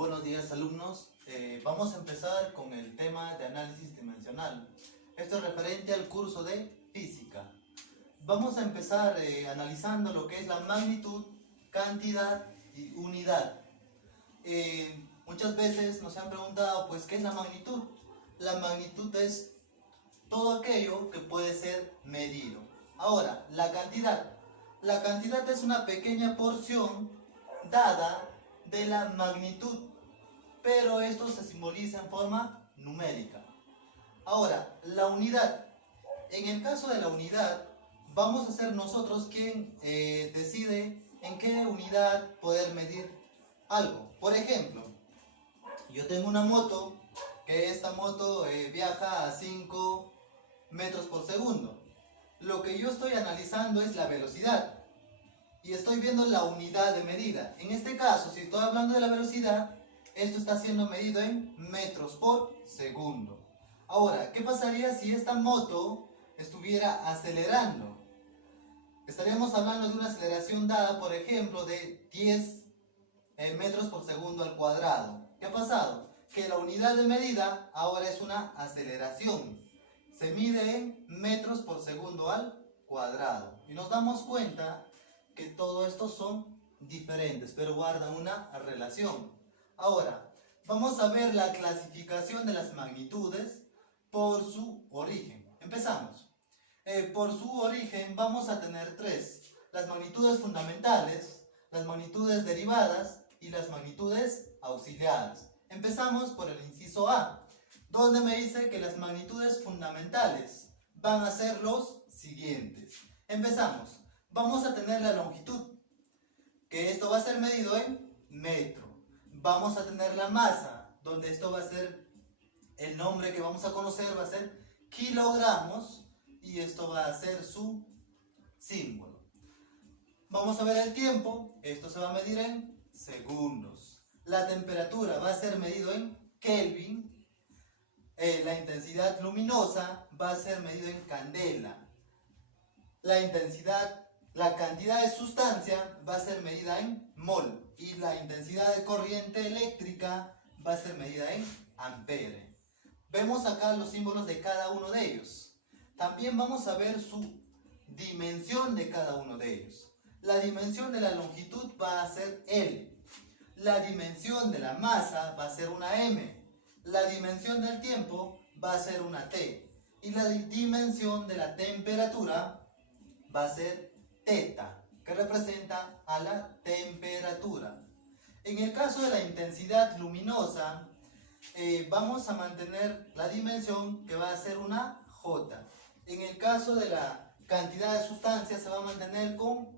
Buenos días, alumnos. Vamos a empezar con el tema de análisis dimensional. Esto es referente al curso de física. Vamos a empezar analizando lo que es la magnitud, cantidad y unidad. Muchas veces nos han preguntado, pues, ¿qué es la magnitud? La magnitud es todo aquello que puede ser medido. Ahora, la cantidad. La cantidad es una pequeña porción dada de la magnitud, pero esto se simboliza en forma numérica. Ahora, la unidad. En el caso de la unidad, vamos a ser nosotros quien decide en qué unidad poder medir algo. Por ejemplo, yo tengo una moto, que esta moto viaja a 5 metros por segundo. Lo que yo estoy analizando es la velocidad y estoy viendo la unidad de medida. En este caso, si estoy hablando de la velocidad, esto está siendo medido en metros por segundo. Ahora, ¿qué pasaría si esta moto estuviera acelerando? Estaríamos hablando de una aceleración dada, por ejemplo, de 10 metros por segundo al cuadrado. ¿Qué ha pasado? Que la unidad de medida ahora es una aceleración. Se mide en metros por segundo al cuadrado. Y nos damos cuenta que todo esto son diferentes, pero guardan una relación. Ahora, vamos a ver la clasificación de las magnitudes por su origen. Empezamos. Por su origen vamos a tener tres: las magnitudes fundamentales, las magnitudes derivadas y las magnitudes auxiliares. Empezamos por el inciso A, donde me dice que las magnitudes fundamentales van a ser los siguientes. Empezamos. Vamos a tener la longitud, que esto va a ser medido en metro. Vamos a tener la masa, donde esto va a ser, el nombre que vamos a conocer va a ser kilogramos, y esto va a ser su símbolo. Vamos a ver el tiempo, esto se va a medir en segundos. La temperatura va a ser medido en Kelvin. La intensidad luminosa va a ser medido en candela. La cantidad de sustancia va a ser medida en mol, y la intensidad de corriente eléctrica va a ser medida en ampere. Vemos acá los símbolos de cada uno de ellos. También vamos a ver su dimensión de cada uno de ellos. La dimensión de la longitud va a ser L. La dimensión de la masa va a ser una M. La dimensión del tiempo va a ser una T. Y la dimensión de la temperatura va a ser teta, que representa a la temperatura. En el caso de la intensidad luminosa, vamos a mantener la dimensión, que va a ser una J. En el caso de la cantidad de sustancia, se va a mantener con,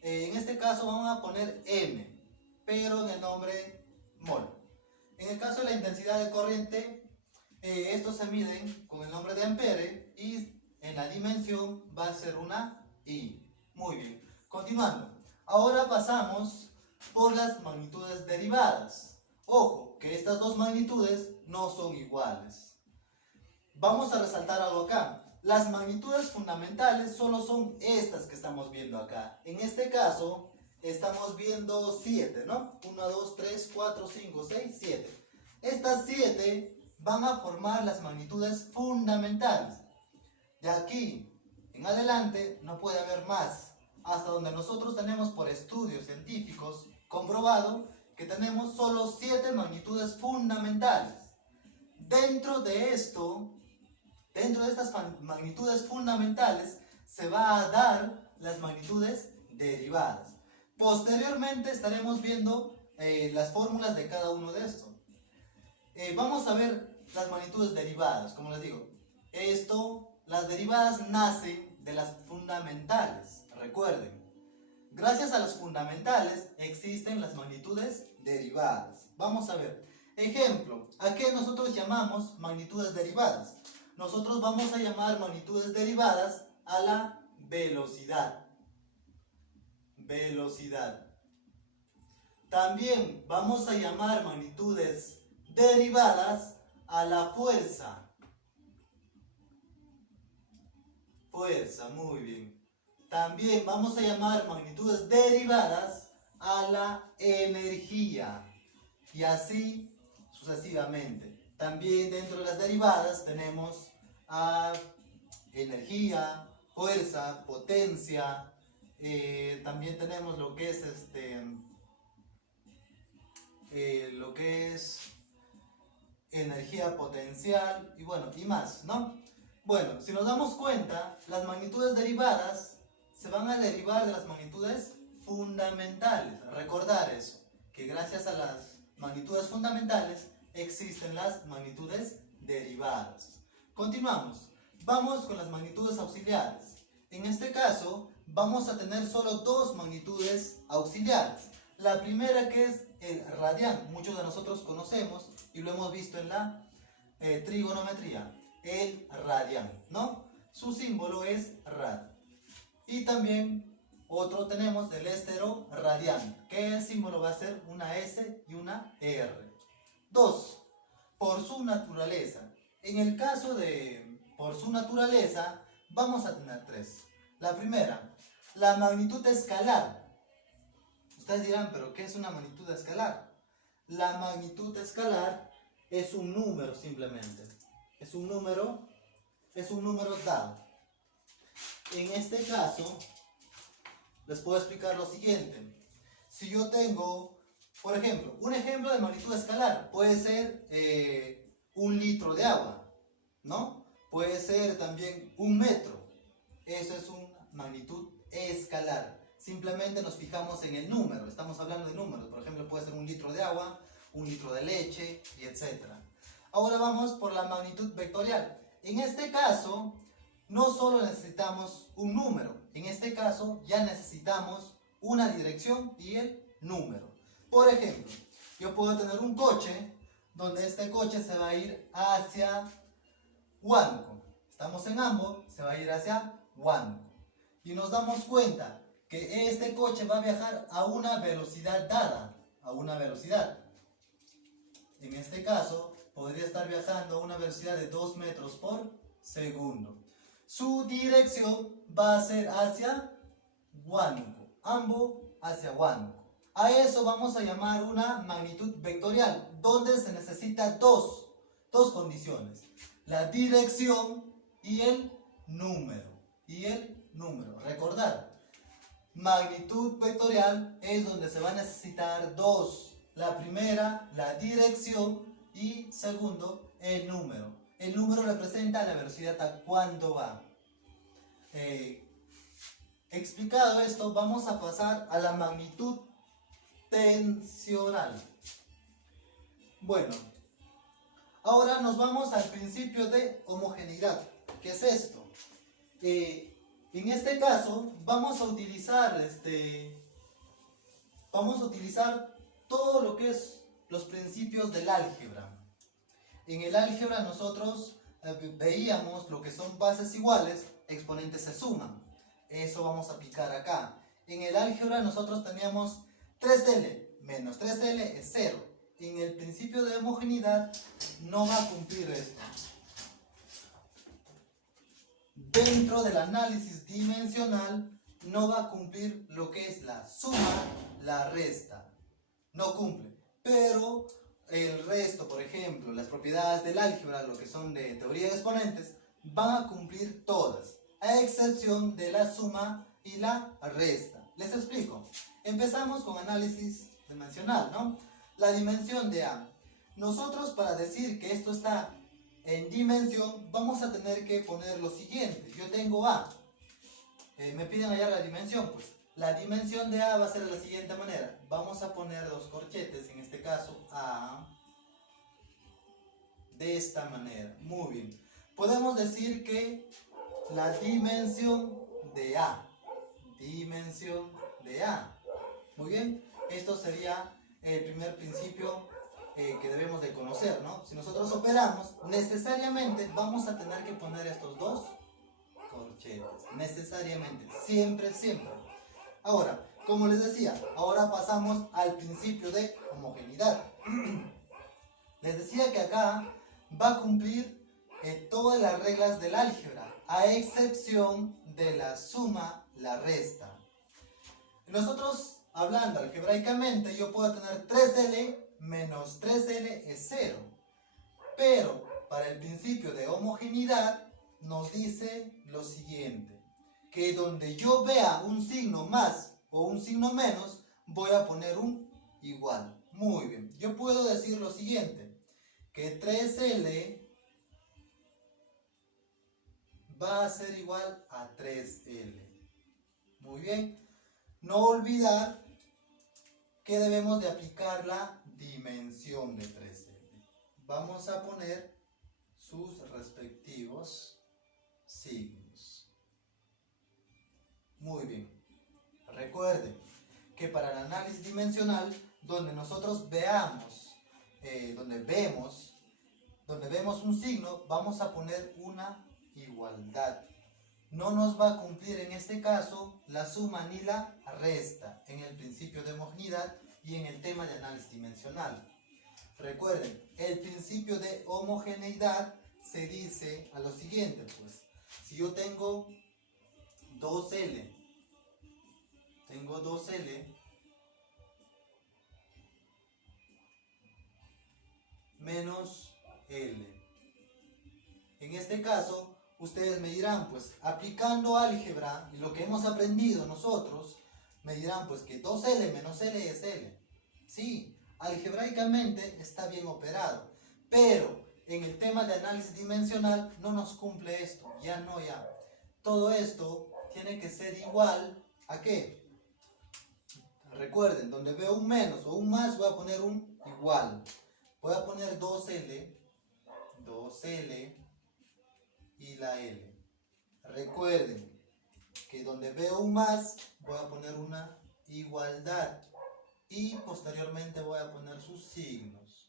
en este caso vamos a poner M, pero en el nombre mol. En el caso de la intensidad de corriente, estos se miden con el nombre de ampere, y en la dimensión va a ser una I. Muy bien. Continuando. Ahora pasamos por las magnitudes derivadas. Ojo, que estas dos magnitudes no son iguales. Vamos a resaltar algo acá. Las magnitudes fundamentales solo son estas que estamos viendo acá. En este caso, estamos viendo 7, ¿no? 1, 2, 3, 4, 5, 6, 7. Estas 7 van a formar las magnitudes fundamentales. De aquí en adelante no puede haber más, hasta donde nosotros tenemos por estudios científicos comprobado que tenemos solo 7 magnitudes fundamentales. Dentro de estas magnitudes fundamentales se va a dar las magnitudes derivadas. Posteriormente estaremos viendo las fórmulas de cada uno de estos. Vamos a ver las magnitudes derivadas. Como les digo, las derivadas nacen de las fundamentales. Recuerden, gracias a las fundamentales existen las magnitudes derivadas. Vamos a ver. Ejemplo, ¿a qué nosotros llamamos magnitudes derivadas? Nosotros vamos a llamar magnitudes derivadas a la velocidad. Velocidad. También vamos a llamar magnitudes derivadas a la fuerza. Fuerza, muy bien. También vamos a llamar magnitudes derivadas a la energía. y así sucesivamente. También dentro de las derivadas tenemos energía, fuerza, potencia, también tenemos lo que es energía potencial y bueno, y más, ¿no? Bueno, si nos damos cuenta, las magnitudes derivadas se van a derivar de las magnitudes fundamentales. Recordar eso, que gracias a las magnitudes fundamentales existen las magnitudes derivadas. Continuamos. Vamos con las magnitudes auxiliares. En este caso, vamos a tener solo dos magnitudes auxiliares. La primera, que es el radián, muchos de nosotros conocemos y lo hemos visto en la trigonometría, el radián, ¿no? Su símbolo es rad. Y también otro tenemos del esteroradián, que el símbolo va a ser una S y una R. Dos, por su naturaleza. En el caso de por su naturaleza, vamos a tener tres. La primera, la magnitud escalar. Ustedes dirán, ¿pero qué es una magnitud escalar? La magnitud escalar es un número simplemente. Es un número dado. En este caso, les puedo explicar lo siguiente. Si yo tengo, por ejemplo, un ejemplo de magnitud escalar, puede ser 1 litro de agua, ¿no? Puede ser también 1 metro. Eso es una magnitud escalar. Simplemente nos fijamos en el número, estamos hablando de números. Por ejemplo, puede ser 1 litro de agua, 1 litro de leche, y etc. Ahora vamos por la magnitud vectorial. En este caso, no solo necesitamos un número, en este caso ya necesitamos una dirección y el número. Por ejemplo, yo puedo tener un coche donde este coche se va a ir hacia Huánuco. Estamos en Ambo, se va a ir hacia Huánuco. Y nos damos cuenta que este coche va a viajar a una velocidad dada, a una velocidad. En este caso, podría estar viajando a una velocidad de 2 metros por segundo. Su dirección va a ser hacia Huánuco, Ambo hacia Huánuco. A eso vamos a llamar una magnitud vectorial, donde se necesita dos condiciones: la dirección y el número. Recordar, magnitud vectorial es donde se va a necesitar dos. La primera, la dirección, y segundo, el número. El número representa la velocidad a cuánto va. Explicado esto, vamos a pasar a la magnitud tensional. Bueno, ahora nos vamos al principio de homogeneidad. ¿Qué es esto? En este caso vamos a utilizar todo lo que es los principios del álgebra. En el álgebra nosotros veíamos lo que son bases iguales, exponentes se suman. Eso vamos a aplicar acá. En el álgebra nosotros teníamos 3L menos 3L es 0. En el principio de homogeneidad no va a cumplir esto. Dentro del análisis dimensional no va a cumplir lo que es la suma, la resta. No cumple. Pero el resto, por ejemplo, las propiedades del álgebra, lo que son de teoría de exponentes, van a cumplir todas, a excepción de la suma y la resta. Les explico. Empezamos con análisis dimensional, ¿no? La dimensión de A. Nosotros, para decir que esto está en dimensión, vamos a tener que poner lo siguiente. Yo tengo A. Me piden hallar la dimensión, pues. La dimensión de A va a ser de la siguiente manera. Vamos a poner dos corchetes, en este caso A, de esta manera. Muy bien. Podemos decir que la dimensión de A. Muy bien. Esto sería el primer principio que debemos de conocer, ¿no? Si nosotros operamos, necesariamente vamos a tener que poner estos dos corchetes. Necesariamente. Siempre. Ahora, como les decía, ahora pasamos al principio de homogeneidad. Les decía que acá va a cumplir todas las reglas del álgebra, a excepción de la suma, la resta. Nosotros, hablando algebraicamente, yo puedo tener 3L menos 3L es 0. Pero para el principio de homogeneidad nos dice lo siguiente, que donde yo vea un signo más o un signo menos, voy a poner un igual. Muy bien, yo puedo decir lo siguiente, que 3L va a ser igual a 3L. Muy bien, no olvidar que debemos de aplicar la dimensión de 3L. Vamos a poner sus respectivos signos. Muy bien, recuerden que para el análisis dimensional, donde nosotros veamos, donde vemos un signo, vamos a poner una igualdad. No nos va a cumplir en este caso la suma ni la resta en el principio de homogeneidad y en el tema de análisis dimensional. Recuerden, el principio de homogeneidad se dice a lo siguiente, pues, si yo tengo 2L menos L. En este caso, ustedes me dirán, pues, aplicando álgebra y lo que hemos aprendido nosotros, me dirán, pues, que 2L menos L es L. Sí, algebraicamente está bien operado, pero en el tema de análisis dimensional no nos cumple esto, ya. Todo esto tiene que ser igual a ¿qué? Recuerden, donde veo un menos o un más voy a poner un igual. Voy a poner 2L y la L. Recuerden que donde veo un más voy a poner una igualdad y posteriormente voy a poner sus signos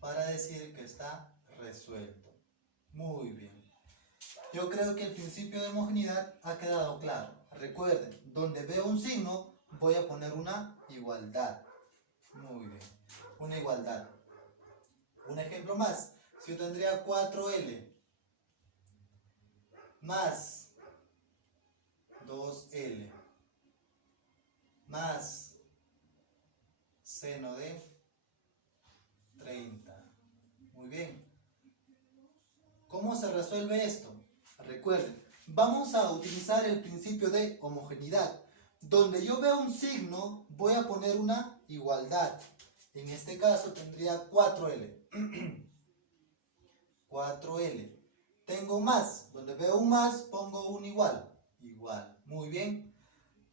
para decir que está resuelto. Muy bien. Yo creo que el principio de homogeneidad ha quedado claro. Recuerden, donde veo un signo voy a poner una igualdad. Muy bien, una igualdad. Un ejemplo más, si yo tendría 4L más 2L más seno de 30. Muy bien. ¿Cómo se resuelve esto? Recuerden, vamos a utilizar el principio de homogeneidad. Donde yo veo un signo, voy a poner una igualdad. En este caso tendría 4L. 4L. Tengo más. Donde veo un más, pongo un igual. Igual. Muy bien.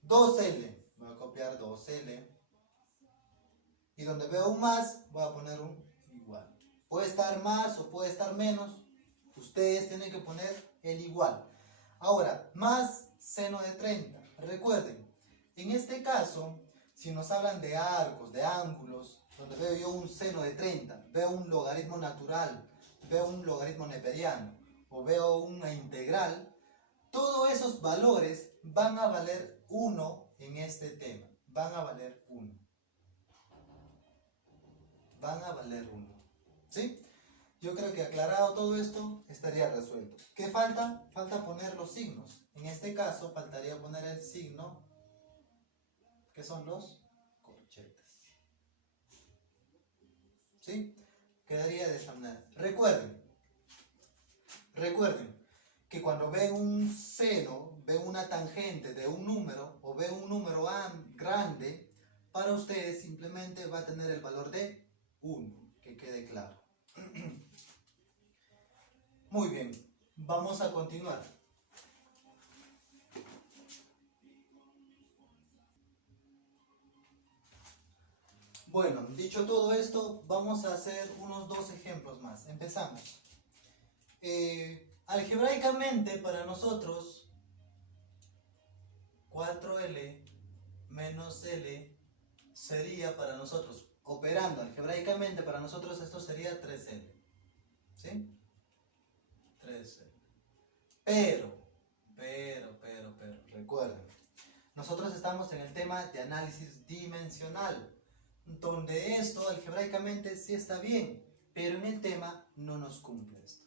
2L. Voy a copiar 2L. Y donde veo un más, voy a poner un igual. Puede estar más o puede estar menos. Ustedes tienen que poner el igual. Ahora, más seno de 30. Recuerden, en este caso, si nos hablan de arcos, de ángulos, donde veo yo un seno de 30, veo un logaritmo natural, veo un logaritmo neperiano o veo una integral, todos esos valores van a valer 1 en este tema. Van a valer 1. Van a valer 1. ¿Sí? Yo creo que aclarado todo esto, estaría resuelto. ¿Qué falta? Falta poner los signos. En este caso, faltaría poner el signo, que son los corchetes. ¿Sí? Quedaría de esta manera. Recuerden que cuando ven un seno, ven una tangente de un número, o ven un número grande, para ustedes simplemente va a tener el valor de 1, que quede claro. Muy bien, vamos a continuar. Bueno, dicho todo esto, vamos a hacer unos 2 ejemplos más. Empezamos. Algebraicamente para nosotros, 4L menos L sería para nosotros, operando algebraicamente para nosotros esto sería 3L. ¿Sí? 3L. Pero, recuerden, nosotros estamos en el tema de análisis dimensional, donde esto algebraicamente sí está bien, pero en el tema no nos cumple esto.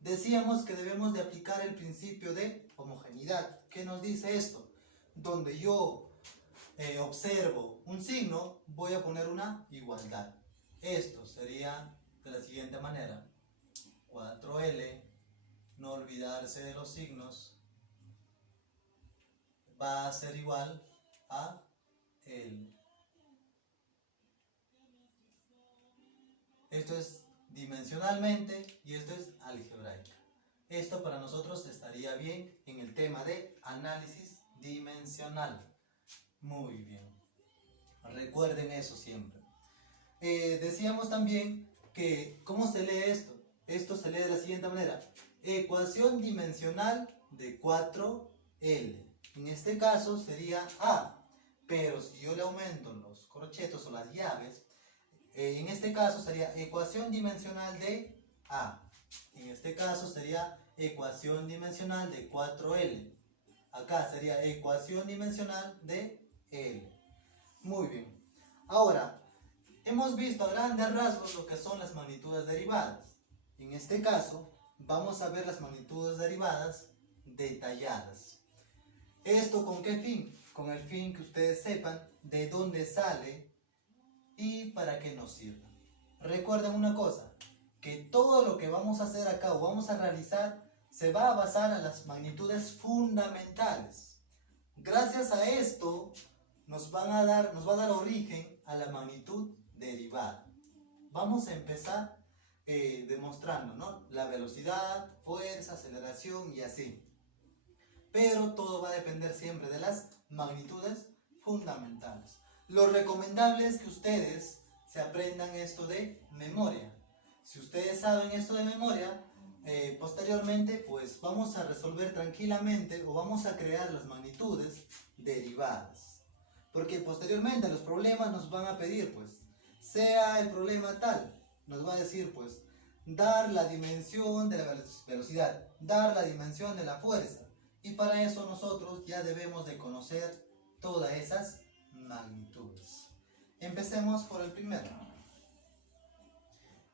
Decíamos que debemos de aplicar el principio de homogeneidad. ¿Qué nos dice esto? Donde yo observo un signo, voy a poner una igualdad. Esto sería de la siguiente manera: 4L, no olvidarse de los signos, va a ser igual a L. Esto es dimensionalmente y esto es algebraica. Esto para nosotros estaría bien en el tema de análisis dimensional. Muy bien. Recuerden eso siempre. Decíamos también que, ¿cómo se lee esto? Esto se lee de la siguiente manera: ecuación dimensional de 4L. En este caso sería A, pero si yo le aumento los corchetos o las llaves, en este caso sería ecuación dimensional de A. En este caso sería ecuación dimensional de 4L. Acá sería ecuación dimensional de L. Muy bien. Ahora, hemos visto a grandes rasgos lo que son las magnitudes derivadas. En este caso, vamos a ver las magnitudes derivadas detalladas. ¿Esto con qué fin? Con el fin que ustedes sepan de dónde sale y para qué nos sirve. Recuerden una cosa, que todo lo que vamos a hacer acá o vamos a realizar se va a basar en las magnitudes fundamentales. Gracias a esto nos va a dar origen a la magnitud derivada. Vamos a empezar demostrando, ¿no?, la velocidad, fuerza, aceleración y así. Pero todo va a depender siempre de las magnitudes fundamentales. Lo recomendable es que ustedes se aprendan esto de memoria. Si ustedes saben esto de memoria, posteriormente pues vamos a resolver tranquilamente o vamos a crear las magnitudes derivadas. Porque posteriormente los problemas nos van a pedir, pues, sea el problema tal, nos va a decir, pues, dar la dimensión de la velocidad, dar la dimensión de la fuerza. Y para eso nosotros ya debemos de conocer todas esas magnitudes. Empecemos por el primero.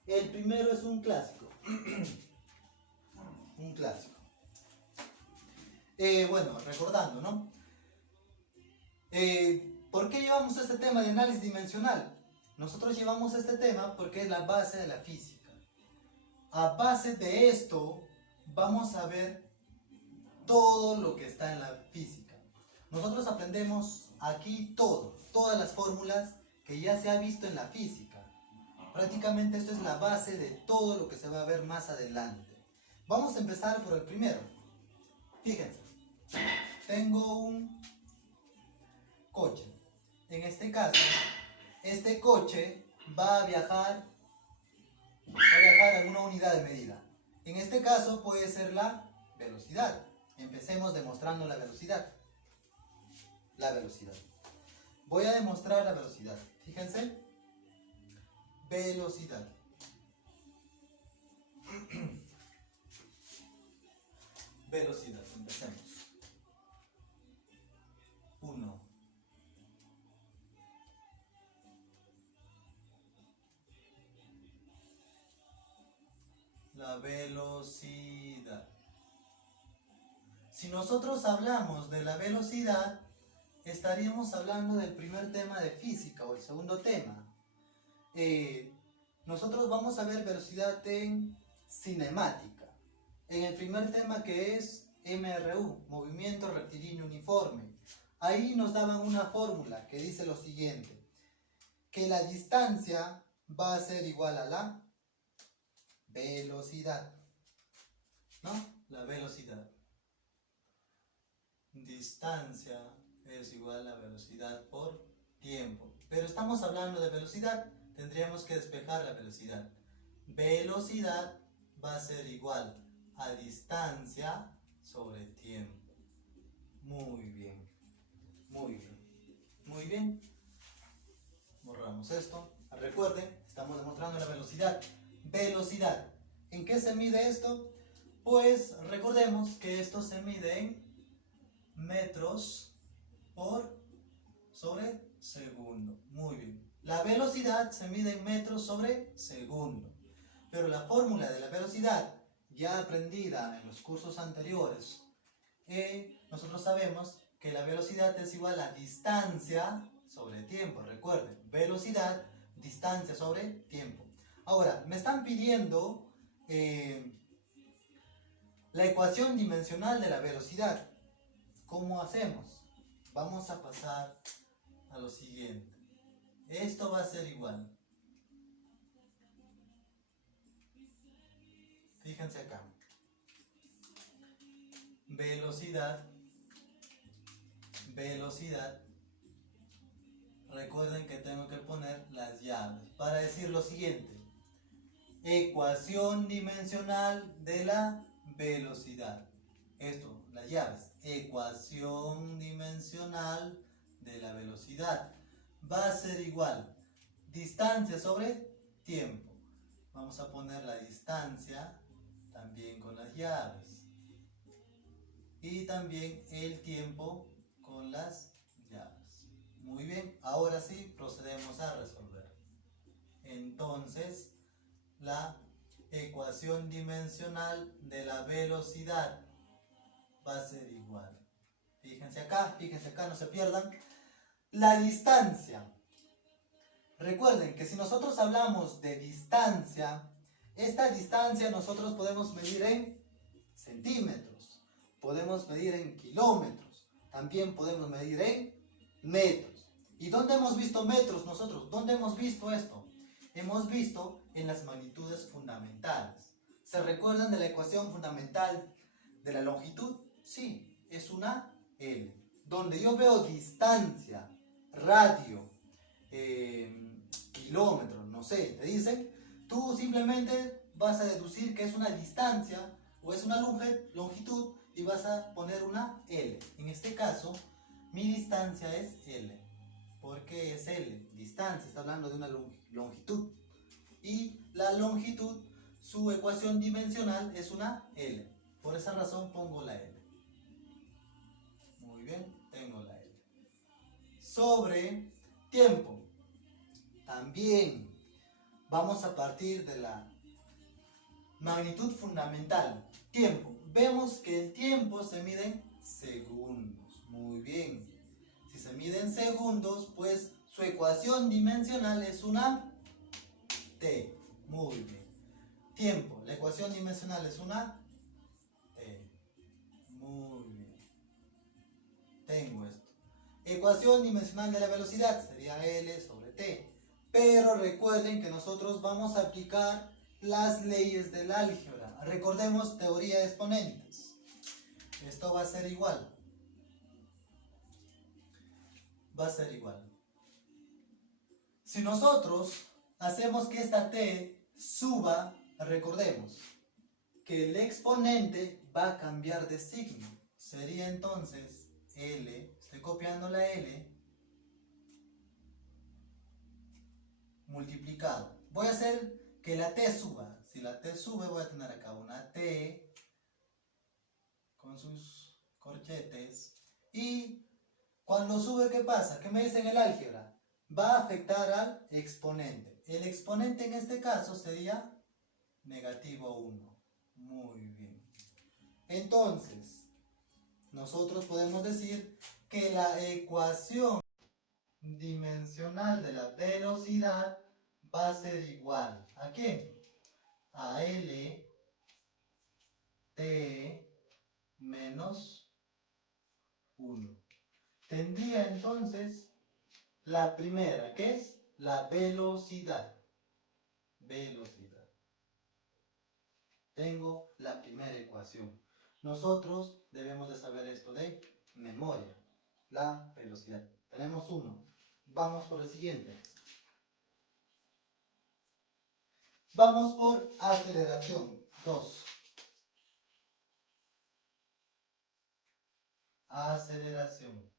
El primero es un clásico. Un clásico. Bueno, recordando, ¿no? ¿Por qué llevamos este tema de análisis dimensional? Nosotros llevamos este tema porque es la base de la física. A base de esto vamos a ver todo lo que está en la física. Nosotros aprendemos aquí todas las fórmulas que ya se ha visto en la física. Prácticamente esto es la base de todo lo que se va a ver más adelante. Vamos a empezar por el primero. Fíjense, tengo un coche. En este caso, este coche va a viajar en una unidad de medida. En este caso puede ser la velocidad. Empecemos demostrando la velocidad. La velocidad. Voy a demostrar la velocidad. Fíjense. Velocidad. Velocidad. Empecemos. 1. La velocidad. Si nosotros hablamos de la velocidad, estaríamos hablando del primer tema de física o el segundo tema. Nosotros vamos a ver velocidad en cinemática. En el primer tema, que es MRU, movimiento rectilíneo uniforme. Ahí nos daban una fórmula que dice lo siguiente: que la distancia va a ser igual a la velocidad, ¿no? La velocidad. Distancia es igual a velocidad por tiempo. Pero estamos hablando de velocidad, tendríamos que despejar la velocidad. Velocidad va a ser igual a distancia sobre tiempo. Muy bien. Muy bien. Muy bien. Borramos esto. Recuerden, estamos demostrando la velocidad. Velocidad. ¿En qué se mide esto? Pues recordemos que esto se mide en metros por sobre segundo. Muy bien. La velocidad se mide en metros sobre segundo. Pero la fórmula de la velocidad, ya aprendida en los cursos anteriores, nosotros sabemos que la velocidad es igual a distancia sobre tiempo. Recuerden, velocidad, distancia sobre tiempo. Ahora, me están pidiendo la ecuación dimensional de la velocidad. ¿Cómo hacemos? Vamos a pasar a lo siguiente. Esto va a ser igual. Fíjense acá. Velocidad. Recuerden que tengo que poner las llaves para decir lo siguiente. Ecuación dimensional de la velocidad. Esto, las llaves. Ecuación dimensional de la velocidad va a ser igual distancia sobre tiempo. Vamos a poner la distancia también con las llaves y también el tiempo con las llaves. Muy bien, ahora sí procedemos a resolver. Entonces, la ecuación dimensional de la velocidad va a ser igual. Fíjense acá, no se pierdan. La distancia. Recuerden que si nosotros hablamos de distancia, esta distancia nosotros podemos medir en centímetros, podemos medir en kilómetros, también podemos medir en metros. ¿Y dónde hemos visto metros nosotros? ¿Dónde hemos visto esto? Hemos visto en las magnitudes fundamentales. ¿Se recuerdan de la ecuación fundamental de la longitud? Sí, es una L. Donde yo veo distancia, radio, kilómetros, no sé, te dicen, tú simplemente vas a deducir que es una distancia o es una longitud y vas a poner una L. En este caso, mi distancia es L. ¿Por qué es L? Distancia, está hablando de una longitud. Y la longitud, su ecuación dimensional es una L. Por esa razón pongo la L. Muy bien, tengo la L. Sobre tiempo. También vamos a partir de la magnitud fundamental. Tiempo. Vemos que el tiempo se mide en segundos. Muy bien. Si se mide en segundos, pues su ecuación dimensional es una T. Muy bien. Tiempo. La ecuación dimensional es una T. Muy bien. Tengo esto. Ecuación dimensional de la velocidad sería L sobre T. Pero recuerden que nosotros vamos a aplicar las leyes del álgebra. Recordemos teoría de exponentes. Esto va a ser igual. Va a ser igual. Si nosotros hacemos que esta T suba, recordemos que el exponente va a cambiar de signo. Sería entonces L, estoy copiando la L, multiplicado. Voy a hacer que la T suba. Si la T sube, voy a tener acá una T con sus corchetes. Y cuando sube, ¿qué pasa? ¿Qué me dice en el álgebra? Va a afectar al exponente. El exponente en este caso sería negativo 1. Muy bien. Entonces, nosotros podemos decir que la ecuación dimensional de la velocidad va a ser igual ¿a qué? A L T menos 1. Tendría entonces la primera, que es la velocidad. Velocidad. Tengo la primera ecuación. Nosotros debemos de saber esto de memoria. La velocidad. Tenemos 1. Vamos por el siguiente. Vamos por aceleración. 2. Aceleración.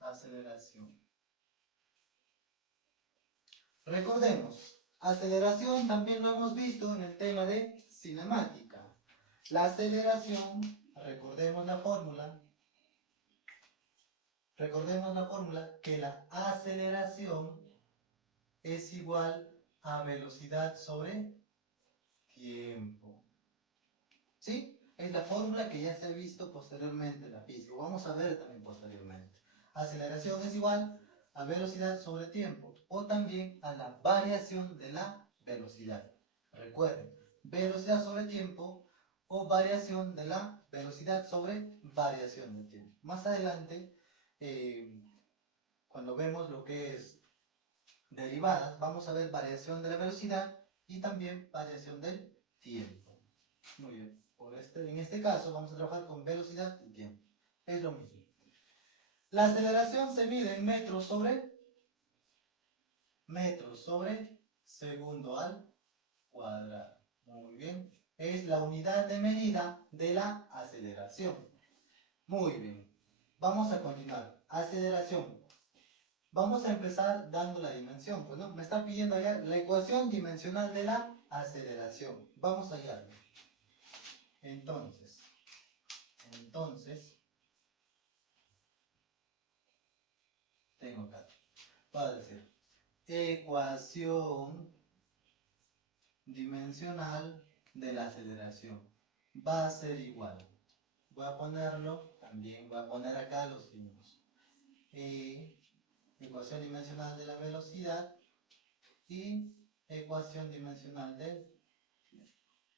Aceleración. Recordemos, aceleración también lo hemos visto en el tema de cinemática. La aceleración, recordemos la fórmula, que la aceleración es igual a velocidad sobre tiempo. ¿Sí? Es la fórmula que ya se ha visto posteriormente en la física. Vamos a ver también posteriormente. Aceleración es igual a velocidad sobre tiempo o también a la variación de la velocidad. Recuerden, velocidad sobre tiempo o variación de la velocidad sobre variación del tiempo. Más adelante, cuando vemos lo que es derivadas, vamos a ver variación de la velocidad y también variación del tiempo. Muy bien. En este caso vamos a trabajar con velocidad y tiempo. Es lo mismo. La aceleración se mide en metros sobre segundo al cuadrado. Muy bien. Es la unidad de medida de la aceleración. Muy bien. Vamos a continuar. Aceleración. Vamos a empezar dando la dimensión. Pues, ¿no? Me está pidiendo allá la ecuación dimensional de la aceleración. Vamos a hallarlo. Entonces, tengo acá. Va a decir ecuación dimensional de la aceleración. Va a ser igual. Voy a ponerlo, también voy a poner acá los signos. Ecuación dimensional de la velocidad y ecuación dimensional del...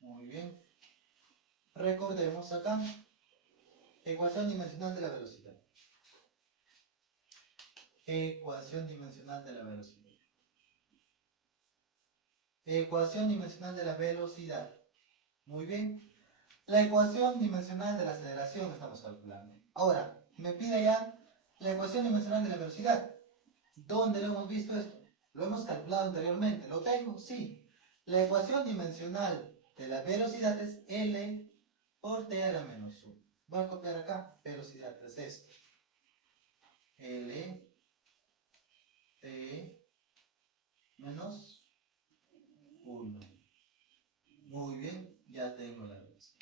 Muy bien. Recordemos acá. Ecuación dimensional de la velocidad. Ecuación dimensional de la velocidad. Ecuación dimensional de la velocidad. Muy bien. La ecuación dimensional de la aceleración estamos calculando. Ahora, me pide ya la ecuación dimensional de la velocidad. ¿Dónde lo hemos visto esto? ¿Lo hemos calculado anteriormente? ¿Lo tengo? Sí. La ecuación dimensional de la velocidad es L por T a la menos 1. Voy a copiar acá. Velocidad es esto. L, T, menos 1. Muy bien, ya tengo la velocidad.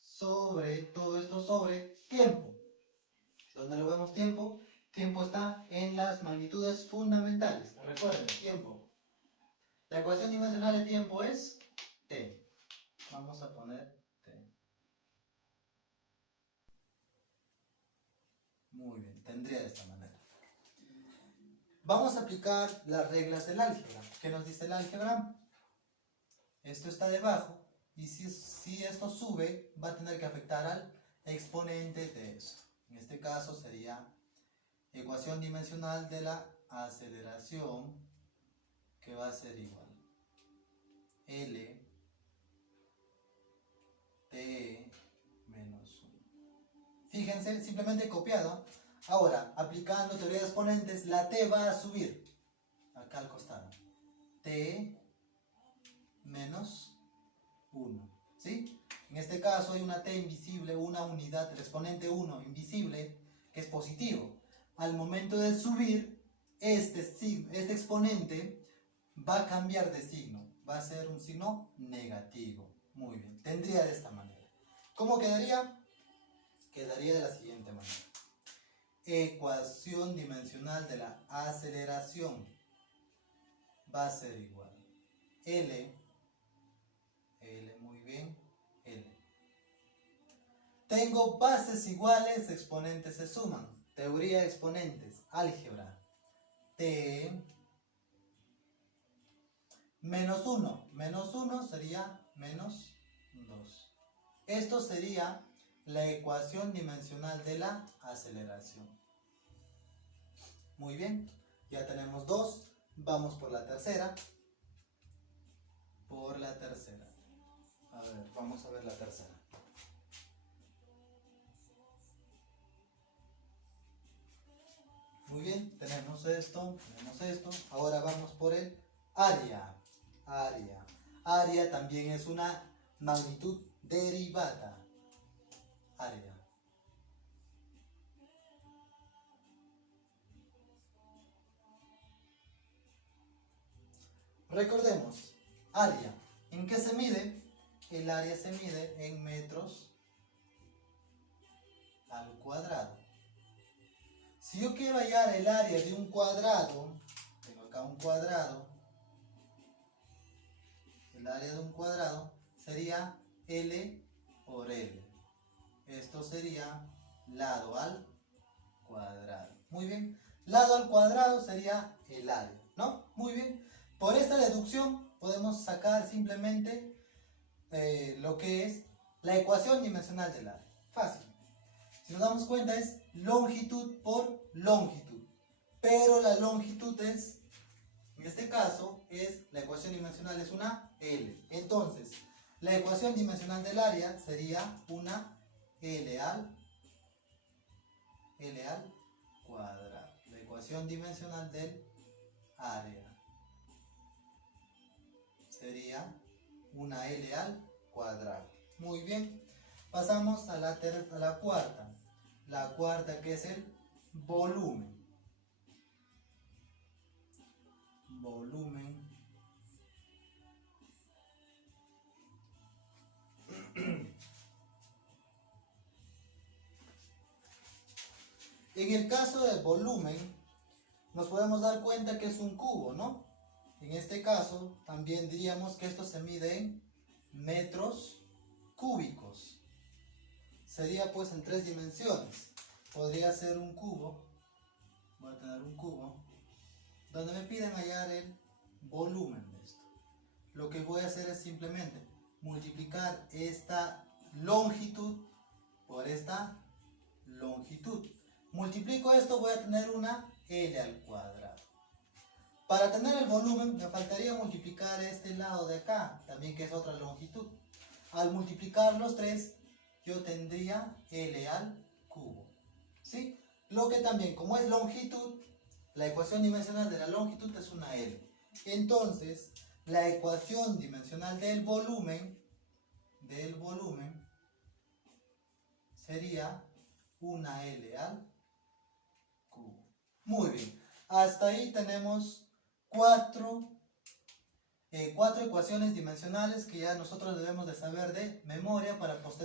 Sobre todo esto sobre tiempo. ¿Dónde lo vemos tiempo? Tiempo está en las magnitudes fundamentales. Recuerden, tiempo. La ecuación dimensional de tiempo es T. Vamos a poner T. Muy bien, tendría de esta manera. Vamos a aplicar las reglas del álgebra. ¿Qué nos dice el álgebra? Esto está debajo y si esto sube va a tener que afectar al exponente de esto. En este caso sería ecuación dimensional de la aceleración, que va a ser igual L T menos 1. Fíjense, simplemente copiado. Ahora, aplicando teoría de exponentes, la T va a subir acá al costado. T menos 1. ¿Sí? En este caso hay una T invisible, una unidad, el exponente 1 invisible, que es positivo. Al momento de subir, este exponente va a cambiar de signo. Va a ser un signo negativo. Muy bien. Tendría de esta manera. ¿Cómo quedaría? Quedaría de la siguiente manera. Ecuación dimensional de la aceleración va a ser igual L, muy bien, L. Tengo bases iguales, exponentes se suman. Teoría de exponentes, álgebra. T menos 1. Menos 1 sería menos 2. Esto sería la ecuación dimensional de la aceleración. Muy bien, ya tenemos dos. Vamos por la tercera. A ver, vamos a ver la tercera. Muy bien, tenemos esto. Ahora vamos por el área. Área también es una magnitud derivada. Área. Recordemos, área. ¿En qué se mide? El área se mide en metros al cuadrado. Si yo quiero hallar el área de un cuadrado, tengo acá un cuadrado, el área de un cuadrado sería L por L. Esto sería lado al cuadrado. Muy bien. Lado al cuadrado sería el área, ¿no? Muy bien. Por esta deducción podemos sacar simplemente lo que es la ecuación dimensional del área. Fácil. Si nos damos cuenta es longitud por longitud. Pero la longitud es, en este caso, la ecuación dimensional es una L. Entonces, la ecuación dimensional del área sería una L al cuadrado. La ecuación dimensional del área sería una L al cuadrado. Muy bien. Pasamos a la cuarta. La cuarta, que es el volumen. Volumen en el caso del volumen nos podemos dar cuenta que es un cubo, ¿no? En este caso también diríamos que esto se mide en metros cúbicos. Sería pues en 3 dimensiones. Podría ser un cubo. Voy a tener un cubo donde me piden hallar el volumen de esto. Lo que voy a hacer es simplemente multiplicar esta longitud por esta longitud. Multiplico esto, voy a tener una L al cuadrado. Para tener el volumen me faltaría multiplicar este lado de acá, también que es otra longitud. Al multiplicar los tres, yo tendría L al cubo. ¿Sí? Lo que también, como es longitud, la ecuación dimensional de la longitud es una L. Entonces, la ecuación dimensional del volumen sería una L al cubo. Muy bien. Hasta ahí tenemos cuatro ecuaciones dimensionales que ya nosotros debemos de saber de memoria para posteriormente